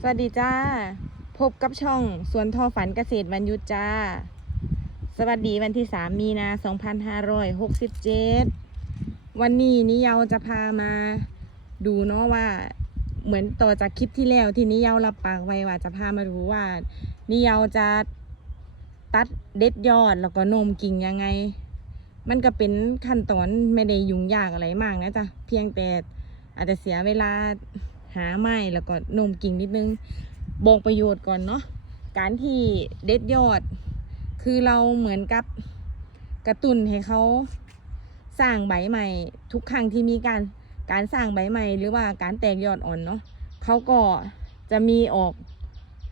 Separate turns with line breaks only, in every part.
สวัสดีจ้า พบกับช่องสวนทอฝันเกษตรวันยุทธจ้า สวัสดีวันที่ 3 มีนา2567 วันนี้นิยาวจะพามาดูเนาะว่า เหมือนต่อจากคลิปที่แล้วที่นิยาวรับปากไว้ว่าจะพามาดูว่า นิยาวจะตัดเด็ดยอดแล้วก็โนมกิ่งยังไง มันก็เป็นขั้นตอนไม่ได้ยุ่งยากอะไรมากนะจ๊ะเพียงแต่อาจจะเสียเวลา หาไม้แล้วก็โนมกิ่งนิดนึงบอกประโยชน์ก่อนเนาะการที่เด็ดยอด คือเราเหมือนกับกระตุ้นให้เขาสร้างใบใหม่ ทุกครั้งที่มีการการสร้างใบใหม่หรือว่าการแตกยอดอ่อนเนาะเขาก็จะมีออก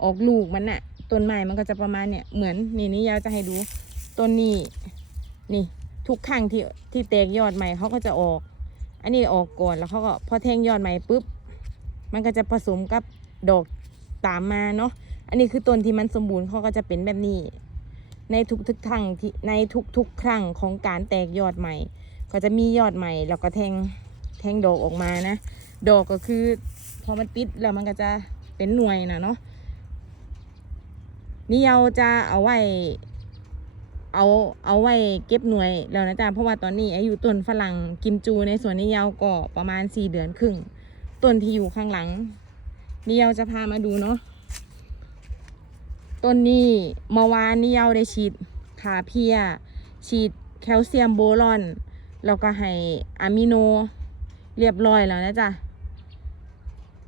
ออกลูกมันน่ะต้นไม้มันก็จะประมาณเนี่ยเหมือนนี่นี่ยาวจะให้ดูต้นนี้นี่ทุกครั้งที่ที่แตกยอดใหม่เขาก็จะออก อันนี้ออกก่อนแล้วเขาก็พอแทงยอดใหม่ปุ๊บ มันก็จะผสมกับดอกตามมาเนาะ อันนี้คือต้นที่มันสมบูรณ์เขาก็จะเป็นแบบนี้ ในทุกๆครั้งที่ในทุกๆครั้งของการแตกยอดใหม่ ก็จะมียอดใหม่แล้วก็แทงแทงดอกออกมานะ ดอกก็คือพอมันติดแล้วมันก็จะเป็นหน่วยนะเนาะนี่เราจะเอาไว้ เอาเอาไว้เก็บหน่วยแล้วนะจ๊ะเพราะว่าตอนนี้อายุต้นฝรั่งกิมจูในสวนนิยาวก็ประมาณสี่เดือนครึ่ง ต้นที่อยู่ข้างหลังนิยาวจะพามาดูเนาะต้นนี้เมื่อวานนิยาวได้ฉีดขาเพีย ฉีดแคลเซียมโบรอน แล้วก็ให้อะมิโน เรียบร้อยแล้วนะจ๊ะ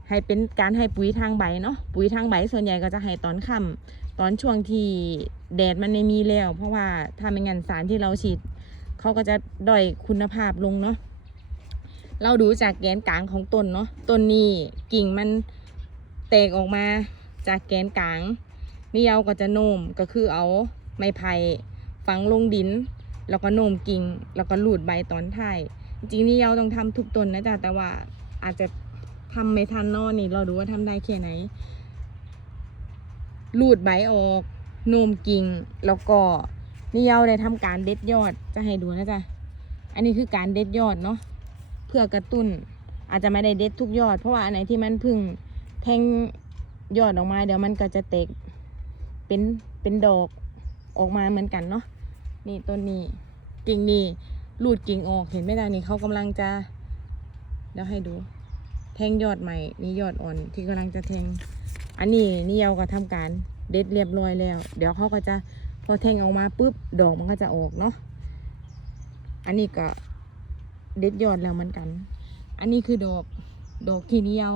ให้เป็นการให้ปุ๋ยทางใบเนาะปุ๋ยทางใบส่วนใหญ่ก็จะให้ตอนค่ำตอนช่วงที่แดดมันไม่มีแล้ว เพราะว่าถ้าไม่งั้นสารที่เราฉีดเขาก็จะด้อยคุณภาพลงเนาะ เราดูจากแกนกลางของต้นเนาะต้นนี้กิ่งมันแตกออกมาจากแกนกลางนี่เอาก็จะโน้มก็คือเอาไม้ไผ่ฝังลงดิน แล้วก็โน้มกิ่ง แล้วก็หลูดใบตอนท้ายจริงนี่เราต้องทำทุกต้นนะจ๊ะแต่ว่าอาจจะทำไม่ทันเนอะนี่ เราดูว่าทำได้แค่ไหนหลูดใบออกโน้มกิ่งแล้วก็นี่เยาได้ทำการเด็ดยอดจะให้ดูนะจ๊ะอันนี้คือการเด็ดยอดเนาะ เพื่อกระตุ้น อาจจะไม่ได้เด็ดทุกยอด เพราะว่าอันไหนที่มันพึ่งแทงยอดออกมา เดี๋ยวมันก็จะเตกเป็นเป็นดอกออกมาเหมือนกันเนาะนี่ต้นนี้กิ่งนี่ลูดกิ่งออกเห็นไหมล่ะนี่เขากำลังจะเดี๋ยวให้ดู แทงยอดใหม่นี่ยอดอ่อนที่กำลังจะแทง อันนี้นี่เราก็ทำการเด็ดเรียบร้อยแล้ว เดี๋ยวเขาก็จะพอแทงออกมาปุ๊บดอกมันก็จะออกเนาะอันนี้ก็ เด็ดยอดแล้วเหมือนกัน อันนี้คือดอก ดอกที่นี่เอา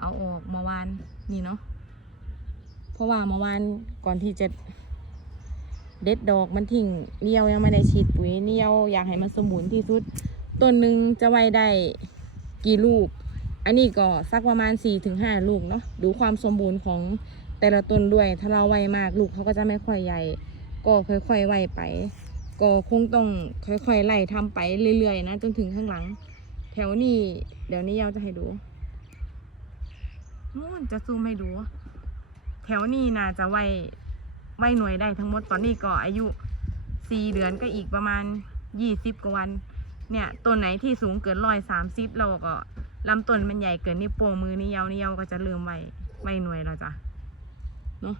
เอาออกเมาวานนี่เนาะ เพราะว่าเมาวานก่อนที่จะเด็ดดอกมันทิ้งเนียวยังไม่ได้ฉีดปุ๋ยเนียวอยากให้มันสมบูรณ์ที่สุด ต้นหนึ่งจะไว้ได้กี่ลูก อันนี้ก็สักประมาณ4ี่ถึงห้าลูกเนาะ ดูความสมบูรณ์ของแต่ละต้นด้วย ถ้าเราไวมากลูกเขาก็จะไม่ค่อยใหญ่ ก็ค่อยๆไวไป ก็คงต้องค่อยๆไล่ทำไปเรื่อยๆนะจนถึงข้างหลัง แถวนี้เดี๋ยวนี้ยาวจะให้ดูนู่นจะซูมให้ดู แถวนี้น่าจะไวไวหน่วยได้ทั้งหมดตอนนี้ก็อายุสี่เดือนก็อีกประมาณยี่สิบกว่าวัน เนี่ยต้นไหนที่สูงเกินร้อยสามสิบเราก็ลำต้นมันใหญ่เกินนิ้วโป้งมือนิ้วยาวนิ้วยาวก็จะเริ่มไวไวหน่วยแล้วจ้ะเนาะ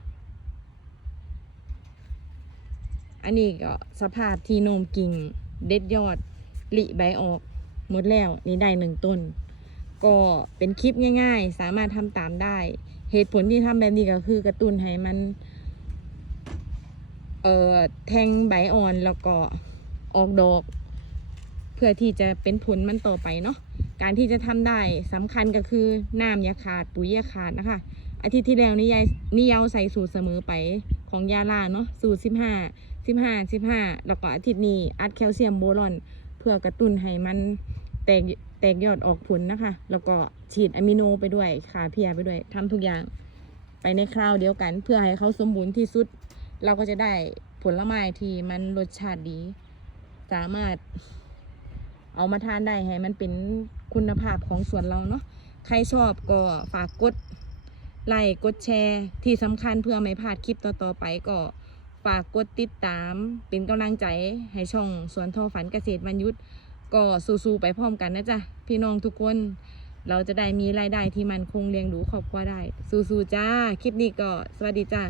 อันนี้ก็สภาพที่โนมกิ่งเด็ดยอดหลิใบออกหมดแล้วนี่ได้หนึ่งต้น ก็เป็นคลิปง่าย ๆ สามารถทำตามได้ เหตุผลที่ทำแบบนี้ก็คือกระตุ้นให้มัน เอ่อแทงใบอ่อนแล้วก็ออกดอก เพื่อที่จะเป็นผลมันต่อไปเนาะการที่จะทำได้สำคัญก็คือน้ำยาขาดปุ๋ยยาขาดนะคะอาทิตย์ที่แล้วนี่ยายนี่ยาใส่สูตรเสมอไปของยาลาเนาะสูตรสิบห้า สิบห้าสิบห้าแล้วก็อาทิตย์นี้อัดแคลเซียมโบรอน เพื่อกระตุ้นให้มันแตกแตกยอดออกผลนะคะ แล้วก็ฉีดอะมิโนไปด้วยขาเพียไปด้วยทำทุกอย่างไปในคราวเดียวกัน เพื่อให้เขาสมบูรณ์ที่สุด เราก็จะได้ผลไม้ที่มันรสชาติดี สามารถเอามาทานได้ให้มันเป็นคุณภาพของสวนเราเนาะใครชอบก็ฝากกดไลค์กดแชร์ ที่สำคัญเพื่อไม่พลาดคลิปต่อๆไปก็ ฝากกดติดตาม เป็นกำลังใจให้ช่องสวนทอฝันเกษตรวันยุทธก็สู้ๆไปพร้อมกันนะจ๊ะพี่น้องทุกคนเราจะได้มีรายได้ที่มันคงเลี้ยงดูครอบครัวได้ สู้ๆจ้า คลิปนี้ก็สวัสดีจ้า